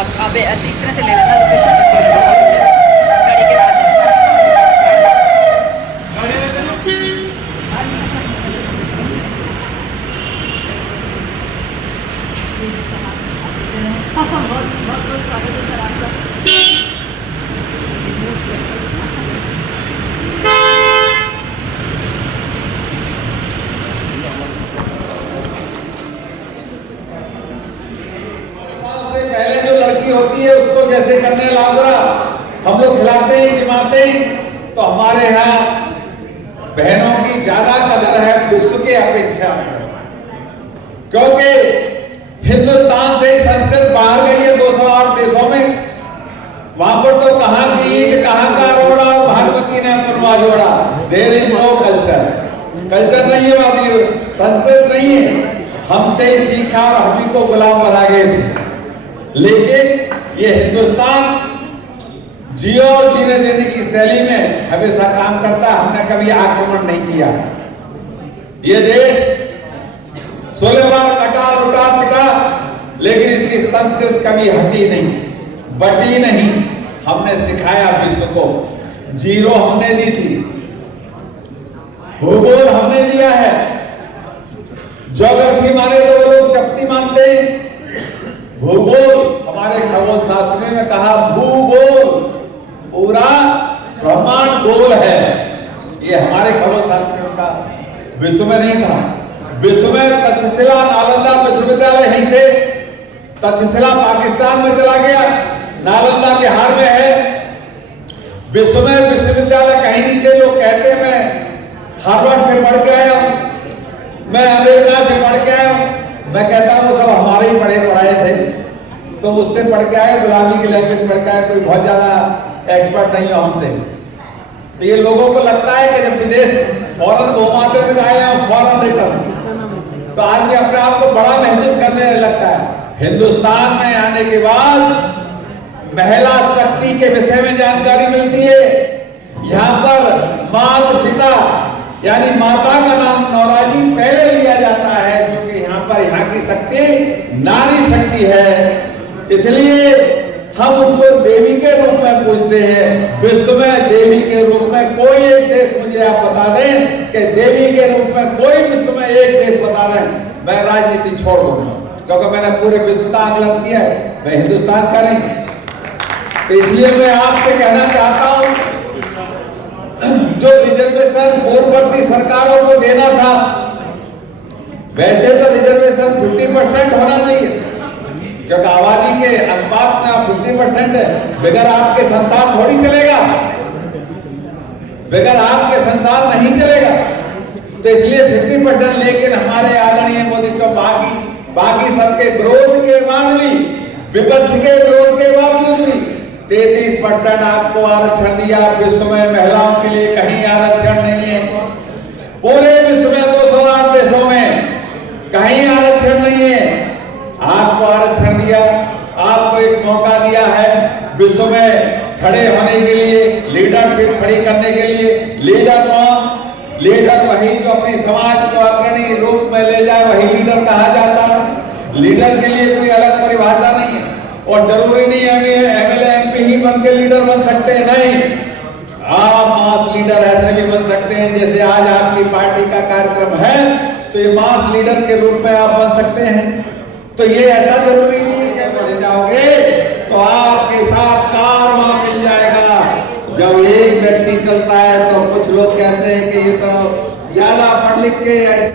अब इस तरह से ले लेना गाड़ी के बाद बहुत स्वागत है सर आपका। पहले जो लड़की होती है उसको जैसे करने लादरा हम लोग खिलाते हैं जिमाते हैं, तो हमारे यहाँ बहनों की ज्यादा कदर है विश्व के अपेक्षा, क्योंकि हिंदुस्तान से संस्कृत बाहर गई है 208 देशों में। वहां पर तो कहां की ईंट कहां का रोड़ा भारवती ने अपनवा जोड़ा। देर इज नो कल्चर नहीं है, अभी संस्कृत नहीं है, हमसे ही सीखा और हम ही को गुलाम बना गए थे। लेकिन ये हिंदुस्तान जियो और जीने देने की शैली में हमेशा काम करता, हमने कभी आक्रमण नहीं किया। ये देश 16 बार कटा लुटा पिटा, लेकिन इसकी संस्कृत कभी हटी नहीं, बटी नहीं। हमने सिखाया विश्व को, जीरो हमने दी थी, भूगोल हमने दिया है, ज्योग्राफी माने तो वो लोग चपटी मानते हैं, भूगोल हमारे खगोल शास्त्रियों ने कहा भूगोल पूरा ब्रह्मांड गोल है। ये हमारे खगोल शास्त्रियों का विश्व में नहीं था। विश्व में तक्षशिला नालंदा विश्वविद्यालय नहीं थे, तक्षशिला पाकिस्तान में चला गया, नालंदा बिहार में है। विश्व में विश्वविद्यालय कहीं नहीं थे। लोग कहते हैं मैं हार्वर्ड से पढ़ के आया हूं, मैं अमेरिका से पढ़ के आया हूं। मैं कहता हूं वो सब हमारे ही पढ़ाए थे, तो उससे पढ़ के आए, गुलामी की लैंग्वेज पढ़ के आए, कोई बहुत ज्यादा एक्सपर्ट नहीं हो हमसे। तो ये लोगों को लगता है कि जब विदेश फॉरेन घुमाते थे आए हम फॉरेन रिटर्न, तो आदमी अपने आप को बड़ा महसूस करने लगता है। हिंदुस्तान में आने के बाद महिला शक्ति के विषय में जानकारी मिलती है। यहाँ पर माता पिता यानी माता का नाम नौराजी पहले लिया जाता है, जो कि यहाँ पर यहाँ की शक्ति नारी शक्ति है। इसलिए हम उनको देवी के रूप में पूजते हैं। विश्व में देवी के रूप में कोई एक देश मुझे आप बता दें कि देवी के रूप में कोई विश्व में एक देश बता दें, मैं राजनीति छोड़ दूंगा, क्योंकि मैंने पूरे विश्व का आकलन किया है, मैं हिंदुस्तान का नहीं। तो इसलिए मैं आपसे कहना चाहता हूं, जो रिजर्वेशन पूर्ववर्ती सरकारों को देना था, वैसे तो रिजर्वेशन 50% होना चाहिए, क्योंकि आबादी के अनुपात में 50% है। बगैर आपके संसार थोड़ी चलेगा, बगैर आपके संसार नहीं चलेगा। तो इसलिए 50%, लेकिन हमारे आदरणीय मोदी को बाकी सबके विरोध के बाद भी, विपक्ष के विरोध के बावजूद भी 33% आपको आरक्षण दिया। विश्व में महिलाओं के लिए कहीं आरक्षण नहीं है, पूरे विश्व में 208 देशों में कहीं आरक्षण नहीं है। आपको आरक्षण दिया, आपको एक मौका दिया है विश्व में खड़े होने के लिए, लीडरशिप खड़ी करने के लिए। लीडर कौन? लीडर वही जो अपनी समाज को अग्रणी रूप में ले जाए, वही लीडर कहा जाता है। लीडर के लिए कोई अलग परिभाषा नहीं है, और जरूरी नहीं है एमएलए एमपी ही बन के लीडर बन सकते हैं, नहीं। आप मास लीडर ऐसे भी बन सकते हैं, जैसे आज आपकी पार्टी का कार्यक्रम है, तो ये मास लीडर के रूप में आप बन सकते हैं। तो ये ऐसा जरूरी नहीं है कि बढ़ जाओगे तो आपके साथ कारवां मिल जाएगा। जब एक व्यक्ति चलता है तो कुछ लोग कहते हैं कि ये तो ज्यादा पढ़ लिख के